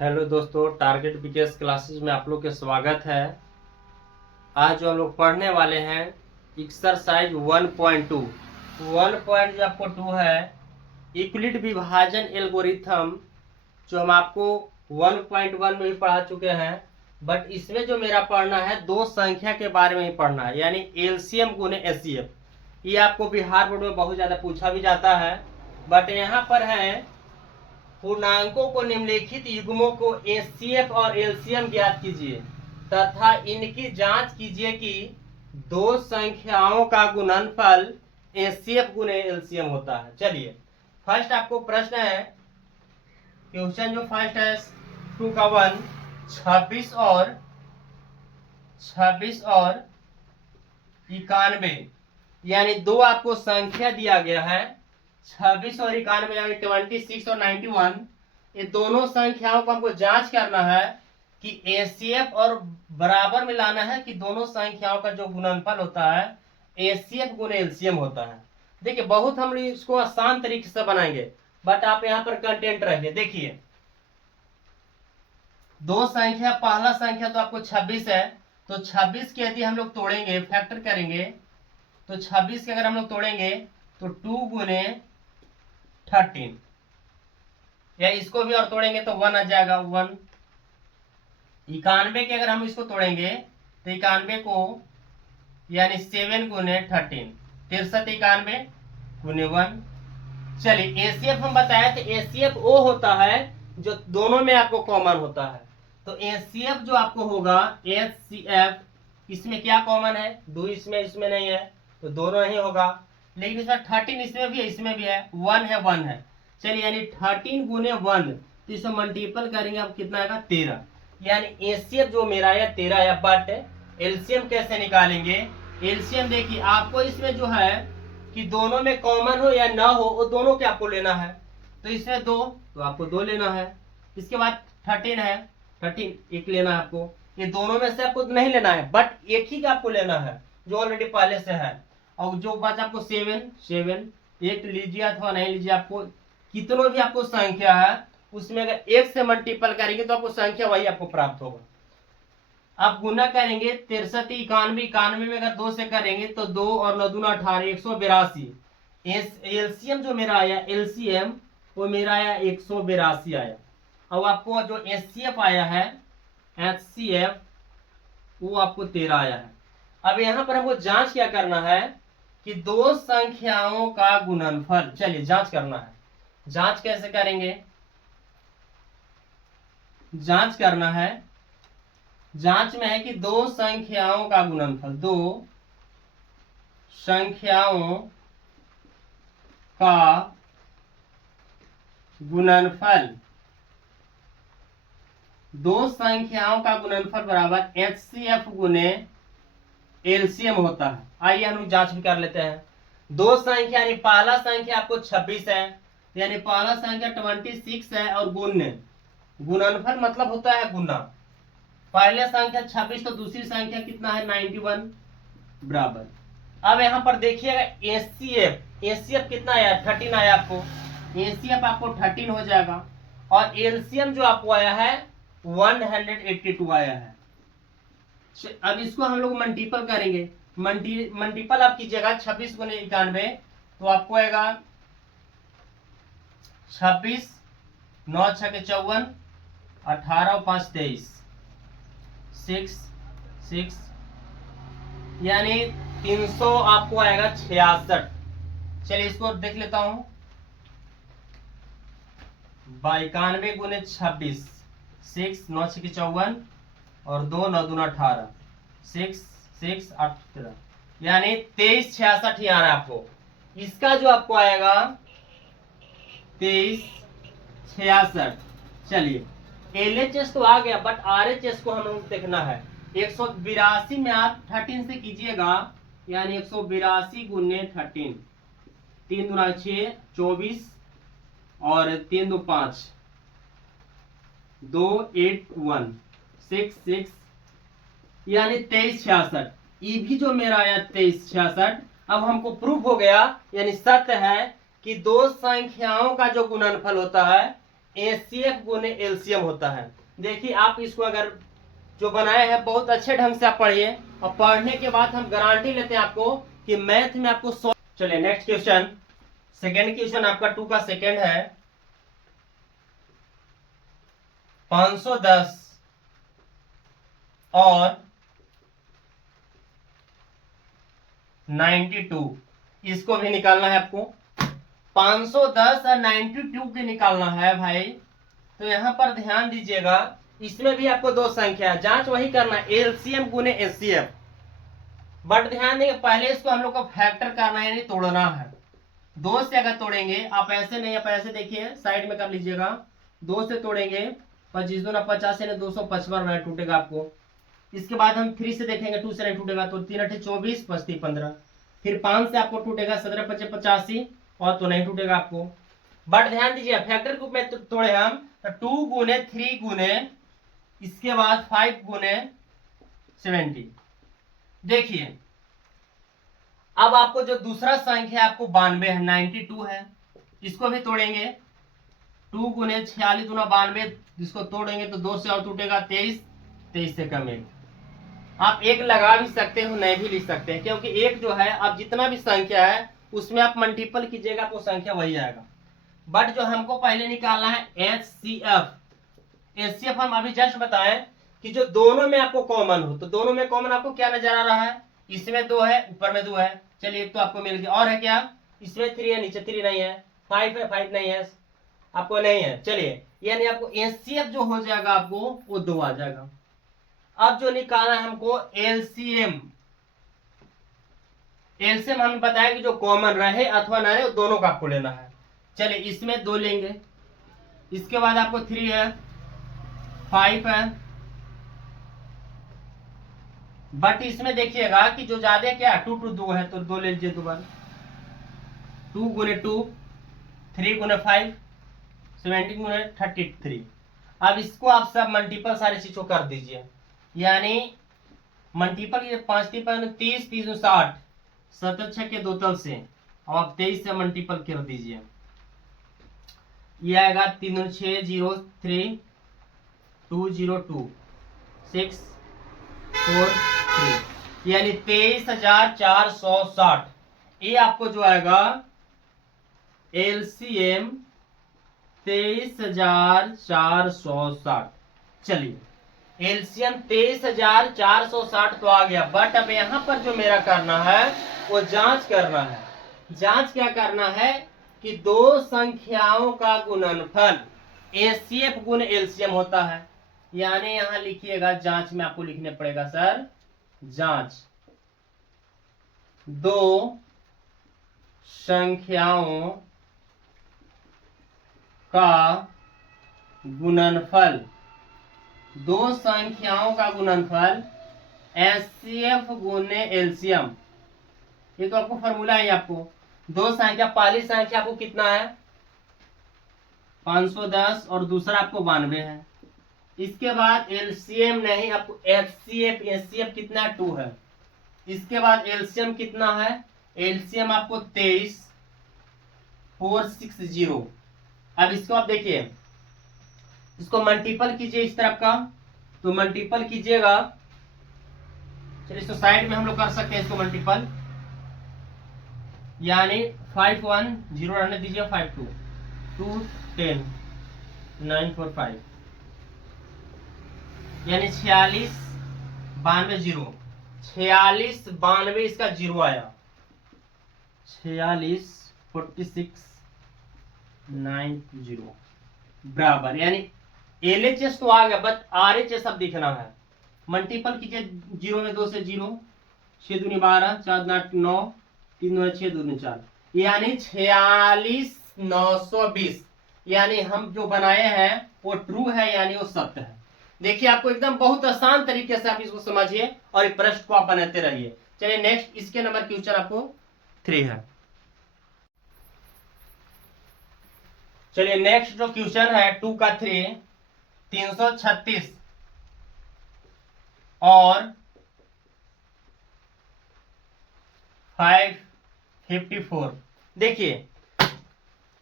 Hello दोस्तों, target BKS classes में आप लोग के स्वागत है। आज जो हम लोग पढ़ने वाले हैं एक्सरसाइज 1.2 जो आपको 2 है यूक्लिड विभाजन एल्गोरिथम, जो हम आपको 1.1 में भी पढ़ा चुके हैं। बट इसमें जो मेरा पढ़ना है दो संख्या के बारे में ही पढ़ना है, यानी एलसीएम गुने एचसीएफ। ये आपको बिहार बोर्ड में बहुत ज़्यादा पूछा भी जाता है। बट यहाँ पर है पूर्णांकों को निम्नलिखित युग्मों को एचसीएफ और एलसीएम ज्ञात कीजिए तथा इनकी जांच कीजिए कि दो संख्याओं का गुणनफल एचसीएफ गुने एलसीएम होता है। चलिए, फर्स्ट आपको प्रश्न है, क्वेश्चन जो फर्स्ट है 2 का 1, 26 और 91, यानी दो आपको संख्या दिया गया है 26 और 91, यानी 26 और 91। ये दोनों संख्याओं को हमको जांच करना है कि एचसीएफ और बराबर में लाना है कि दोनों संख्याओं का जो गुणनफल होता है एचसीएफ गुने एलसीएम होता है। देखिए, बहुत हम इसको आसान तरीके से बनाएंगे, बट आप यहाँ पर कंटेंट रहिए। देखिए, दो संख्या, पहला संख्या तो आपको 26 है, तो 26 के यदि हम लोग तोड़ेंगे, फैक्टर करेंगे, तो 26 के अगर हम लोग तोड़ेंगे तो 2 गुने 13, या इसको भी और तोड़ेंगे तो 1 आ जाएगा 1। 91 के अगर हम इसको तोड़ेंगे तो 91 को यानी 7 गुने 13, 63 91 गुने 1। चलिए, एचसीएफ हम बताया तो एचसीएफ वो होता है जो दोनों में आपको कॉमन होता है। तो एचसीएफ जो आपको होगा एचसीएफ, इसमें क्या कॉमन है, 2 इसमें नहीं है तो दोनों ही होगा। लेकिन इसमें 13 इसमें भी है, इसमें भी है, 1 है 1 है। चलिए, यानी 13 गुने 1, तो इसमें मल्टीपल करेंगे आप कितना आएगा 13, यानी एचसीएफ जो मेरा है 13 है। बट एलसीएम कैसे निकालेंगे? एलसीएम देखिए, आपको इसमें जो है कि दोनों में कॉमन हो या ना हो, वो दोनों के आपको लेना है। तो इसमें 2, तो आपको 2 लेना है। इसके बाद 13 है, 13 एक लेना है आपको। ये दोनों में से आपको नहीं लेना है, बट एक ही का आपको लेना है जो ऑलरेडी पहले से है। और जो बचा आपको 7 एक लीजिए अथवा नहीं लीजिए, आपको कितनों भी आपको संख्या है उसमें अगर 1 से मल्टीपल करेंगे तो आपको संख्या वही आपको प्राप्त होगा। आप गुना करेंगे 63 91 में अगर 2 से करेंगे तो 2 और 9 दूना 18, 182। एलसीएम जो मेरा आया, एलसीएम वो मेरा आया 182 आया। अब आपको जो एचसीएफ आया है, एचसीएफ, वो आपको 13 आया है। अब यहाँ पर हमको जांच क्या करना है कि दो संख्याओं का गुणनफल, चलिए जांच करना है। जांच कैसे करेंगे? जांच करना है, जांच में है कि दो संख्याओं का गुणनफल, दो संख्याओं का गुणनफल, दो संख्याओं का गुणनफल बराबर एचसीएफ गुने एलसीएम होता है। आइए हम लोग जांच भी कर लेते हैं। दो संख्या, यानी पहला संख्या आपको 26 है, यानी पहला संख्या 26 है, और गुणनफल मतलब होता है गुना। पहले संख्या 26 तो दूसरी संख्या कितना है 91 बराबर। अब यहाँ पर देखिएगा एचसीएफ कितना आया, 13 आया आपको। एचसीएफ आपको 13 हो जाएगा, और एलसीएम जो आपको आया है 182 आया है। अब इसको हम लोग मल्टीपल करेंगे। मल्टीपल आप कीजिएगा 26 गुने 91, तो आपको आएगा 26, 9 6 के 54, 18 और 5 23, 6 यानी 300 आपको आएगा 66। चलिए इसको देख लेता हूं। 91 गुने 26, 6 9 6 के 54 और 2 9 दूना 18, 6 8 13, यानी 23 66 ही आ रहा है आपको। इसका जो आपको आएगा 23 66। चलिए, एलएचएस तो आ गया, बट आरएचएस को हम लोग देखना है। 182 में आप 13 से कीजिएगा, यानी 182 गुने 13, 3 दूना 6 24 और 3 2 5, 2 8 1 6 यानी 23 66। ये भी जो मेरा आया 23 66। अब हमको प्रूफ हो गया, यानी सत्य है कि दो संख्याओं का जो गुणनफल होता है एचसीएफ गुने एलसीएम होता है। देखिए आप इसको अगर जो बनाए हैं बहुत अच्छे ढंग से आप पढ़िए, और पढ़ने के बाद हम गारंटी लेते हैं आपको कि मैथ में आपको चलिए नेक्स्ट क्वेश्चन, सेकेंड क्वेश्चन आपका 2 का सेकेंड है। 510 और 92 इसको भी निकालना है आपको। 510 और 92 के निकालना है भाई। तो यहां पर ध्यान दीजिएगा, इसमें भी आपको दो संख्या है, जांच वही करना है एलसीएम गुने एचसीएफ। बट ध्यान देंगे पहले इसको हम लोग को फैक्टर करना है, यानी तोड़ना है। 2 से अगर तोड़ेंगे, आप ऐसे नहीं, आप ऐसे देखिए साइड में कर लीजिएगा। 2 से तोड़ेंगे 25 दूना 50 यानी 255 टूटेगा आपको। इसके बाद हम 3 से देखेंगे, 2 से नहीं टूटेगा, तो 3 8 24 25 15। फिर 5 से आपको टूटेगा 17 25 85, और तो नहीं टूटेगा आपको। बट ध्यान दीजिए फैक्टर ग्रुप में तोड़े हम, तो 2 गुने 3 गुने इसके बाद 5 गुने 70। देखिए अब आपको जो दूसरा संख्या आपको 92 है, 92 है, इसको भी तोड़ेंगे। 2 गुने 46 दूना 92, जिसको तोड़ेंगे तो 2 से और टूटेगा 23, 23 से कम 1। आप 1 लगा भी सकते हो, नहीं भी लिख सकते हैं, क्योंकि 1 जो है अब जितना भी संख्या है उसमें आप मल्टीपल कीजिएगा आपको संख्या वही आएगा। बट जो हमको पहले निकालना है एचसीएफ, एचसीएफ हम अभी जस्ट बताएं कि जो दोनों में आपको कॉमन हो, तो दोनों में कॉमन आपको क्या नजर आ रहा है, इसमें 2 है, ऊपर में 2 है, चलिए एक तो आपको मिल गया। और है क्या, इसमें 3 है, नीचे 3 नहीं है, 5 है, 5 नहीं है, आपको नहीं है। चलिए यानी आपको एचसीएफ जो हो जाएगा आपको वो 2 आ जाएगा। अब जो निकालना है हमको एलसीएम, एलसीएम हमें बताया कि जो कॉमन रहे अथवा ना रहे दोनों का आपको लेना है। चलिए इसमें 2 लेंगे, इसके बाद आपको 3 है, 5 है। बट इसमें देखिएगा कि जो ज्यादा क्या 2 2 2 है, तो 2 ले लीजिए दोबारा। 2 गुने 2, 3 गुने 5, 17 गुने 33। अब इसको आप सब मल्टीपल सारी चीजों कर दीजिए, यानी मल्टीपल 5 3 30 30 60, 7 6 के 2 तल से, और आप 23 से मल्टीपल कर दीजिए। ये आएगा 3 6 0 3 2 0 2 6 4 3, यानी 23,460। ये आपको जो आएगा एलसीएम 23,460। चलिए एलसीएम 23,460 तो आ गया। बट अब यहां पर जो मेरा करना है वो जांच करना है। जांच क्या करना है कि दो संख्याओं का गुणनफल एचसीएफ गुण एलसीएम होता है। यानी यहां लिखिएगा, जांच में आपको लिखने पड़ेगा सर, जांच दो संख्याओं का गुणनफल, दो संख्याओं का गुणनफल एचसीएफ गुने एलसीएम। ये तो आपको फॉर्मूला है, आपको दो संख्या, पहली संख्या आपको कितना है 510 और दूसरा आपको 92 है। इसके बाद एलसीएम नहीं, आपको एचसीएफ, एचसीएफ कितना 2 है। इसके बाद एलसीएम कितना है, एलसीएम आपको 23,460। अब इसको आप देखिए, इसको मल्टीपल कीजिए इस तरफ का, तो मल्टीपल कीजिएगा। चलिए इसको साइड में हम लोग कर सकते हैं, इसको मल्टीपल, यानी 5 1 0 रहने दीजिए, 5 2 2 10 9 4 5, यानी 46 92 0, 46 92 इसका 0 आया, 46 46 9 0 बराबर, यानी एलएचएस तो आ गया, बट आरएचएस अब दिखना है। मल्टीपल कीजिए 0 में 2 से 0, 6 दूनी 12, 4 9 3 दूनी 6 दूनी 4, यानी 46,920। यानी हम जो बनाए हैं वो ट्रू है, यानी वो सत्य है। देखिए आपको एकदम बहुत आसान तरीके से आप इसको समझिए और ये प्रश्न को आप बनाते रहिए। चलिए नेक्स्ट, इसके नंबर क्वेश्चन आपको 3 है। चलिए नेक्स्ट जो क्वेश्चन है 2 का 3, 336 और 554। देखिए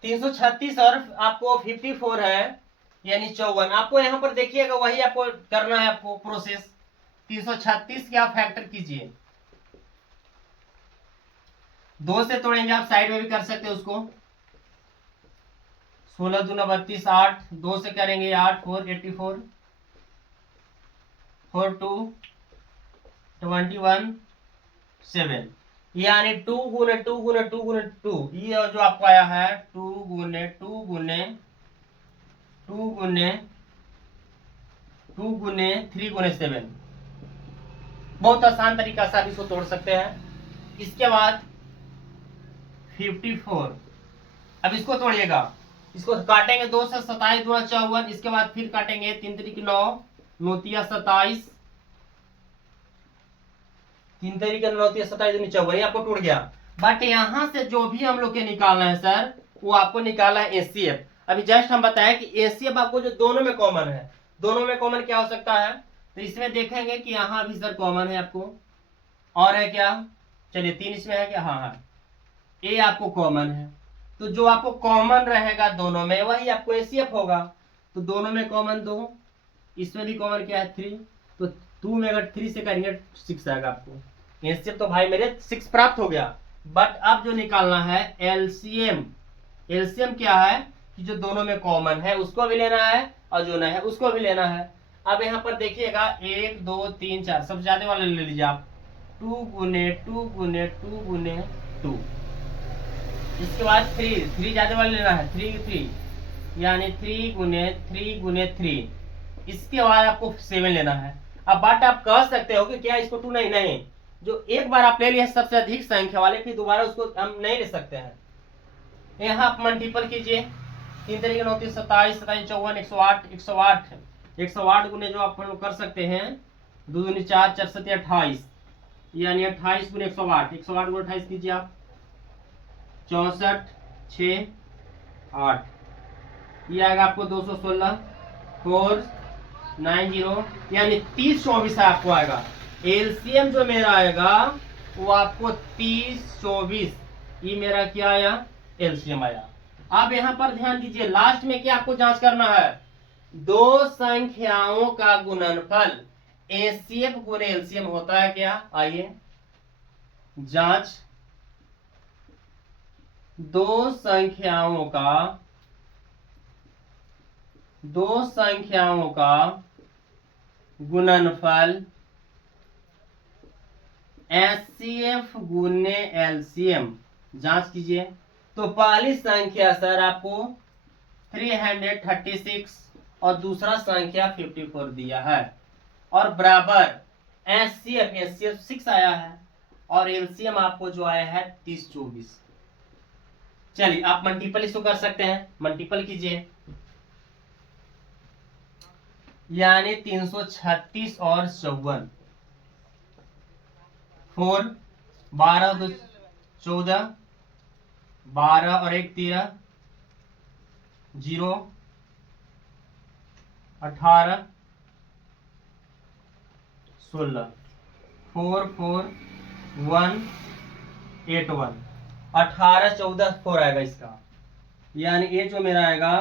336 और आपको 54 है, यानी 54। आपको यहाँ पर देखिएगा वही आपको करना है, आपको प्रोसेस 336 के आप फैक्टर कीजिए, 2 से तोड़ेंगे, आप साइड में भी कर सकते हैं उसको। 16 दूना 32, 8 2 से करेंगे 8 4 84 4 2 21 7, यानी 2 गुने 2 गुने 2 गुने 2, ये जो आपको आया है 2 गुने 2 गुने 2 गुने 2 गुने 3 गुने 7। बहुत आसान तरीका से आप इसको तोड़ सकते हैं। इसके बाद 54, अब इसको तोड़िएगा, इसको काटेंगे 2 से 27 दूना 54, इसके बाद फिर काटेंगे 3 3 9 9 27, 3 तरीके 9 27 दूनी 54, आपको टूट गया। बट यहां से जो भी हम लोग के निकालना है सर, वो आपको निकालना है एसीएफ। अभी जस्ट हम बताया कि एसीएफ आपको जो दोनों में कॉमन है, दोनों में कॉमन क्या हो सकता है, तो इसमें देखेंगे कि यहाँ भी सर कॉमन है आपको, और है क्या, चलिए 3 इसमें है क्या, हाँ, ए आपको कॉमन है, तो जो आपको कॉमन रहेगा दोनों में वही आपको एसीएफ होगा। तो दोनों में कॉमन 2, इसमें भी कॉमन क्या है 3, तो 2 में अगर 3 से करेंगे 6 आएगा आपको एलसीएम। तो भाई मेरे 6 प्राप्त हो गया। बट अब जो निकालना है एलसीएम, एलसीएम क्या है कि जो दोनों में कॉमन है उसको भी लेना है और जो ना है उसको भी लेना है। अब यहाँ पर देखिएगा 1 2 3 4 सबसे ज्यादा वाले ले लीजिए आप, 2 गुने 2 गुने 2 गुने 2, इसके बाद 3 ज्यादा वाले लेना है, 3 3, यानी 3 गुने 3 गुने 3, इसके बाद आपको 7 लेना है। अब बात आप कह सकते हो कि क्या इसको 2 नहीं, जो एक बार आप ले लिए सबसे अधिक संख्या वाले, फिर दोबारा उसको हम नहीं ले सकते हैं। यहाँ आप मल्टीपल कीजिए, 3 तरीके 9 27 27 54 108 108 108 गुने जो आप कर सकते हैं 2 दूनी 4 4 7 28, यानी 28 गुने 108, 108 गुने 28 कीजिए आप, 64 6 8, ये आएगा आपको 216 4 90, यानी 30 24 आपको आएगा। एलसीएम जो मेरा आएगा वो आपको 30 24, ये मेरा क्या आया, एलसीएम आया। अब यहाँ पर ध्यान दीजिए, लास्ट में क्या आपको जांच करना है, दो संख्याओं का गुणनफल एसीएफ गुने एलसीएम होता है क्या, आइए जांच, दो संख्याओं का गुणनफल एचसीएफ गुने एलसीएम, जांच कीजिए। तो पहली संख्या सर आपको 336 और दूसरा संख्या 54 दिया है, और बराबर एचसीएफ 6 आया है, और एलसीएम आपको जो आया है 30 24। चलिए आप मल्टीपल इसको कर सकते हैं, मल्टीपल कीजिए, यानी 336 और 54, 4 12 2 14, 12 और 1 13, 0 18 16, 4 4 1 8 1, 18 14 4 आएगा इसका, यानी ये जो मेरा आएगा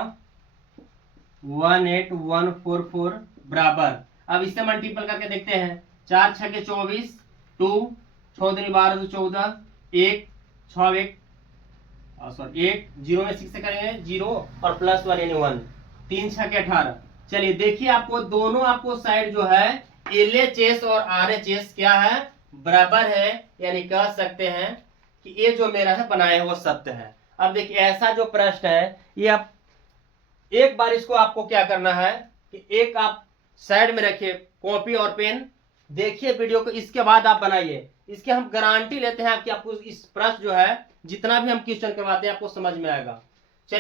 18144 बराबर। अब इससे मल्टीपल करके देखते हैं, 4 6 24, 2 6 दूनी 12 2 14, 1 6 1 सॉरी 1 0 में 6 से करेंगे 0 और प्लस 1 यानी 1, 3 6 18। चलिए देखिए आपको दोनों आपको साइड जो है एलएचएस और आरएचएस क्या है, बराबर है, यानी कह सकते हैं कि ये जो मेरा है बनाया हुआ सत्य है। अब देखिए ऐसा जो प्रश्न है, ये आप एक बार इसको आपको क्या करना है कि एक आप साइड में रखिए कॉपी और पेन, देखिए वीडियो को, इसके बाद आप बनाइए। इसके हम गारंटी लेते हैं कि आपको इस प्रश्न जो है जितना भी हम क्वेश्चन करवाते हैं आपको समझ में आएगा।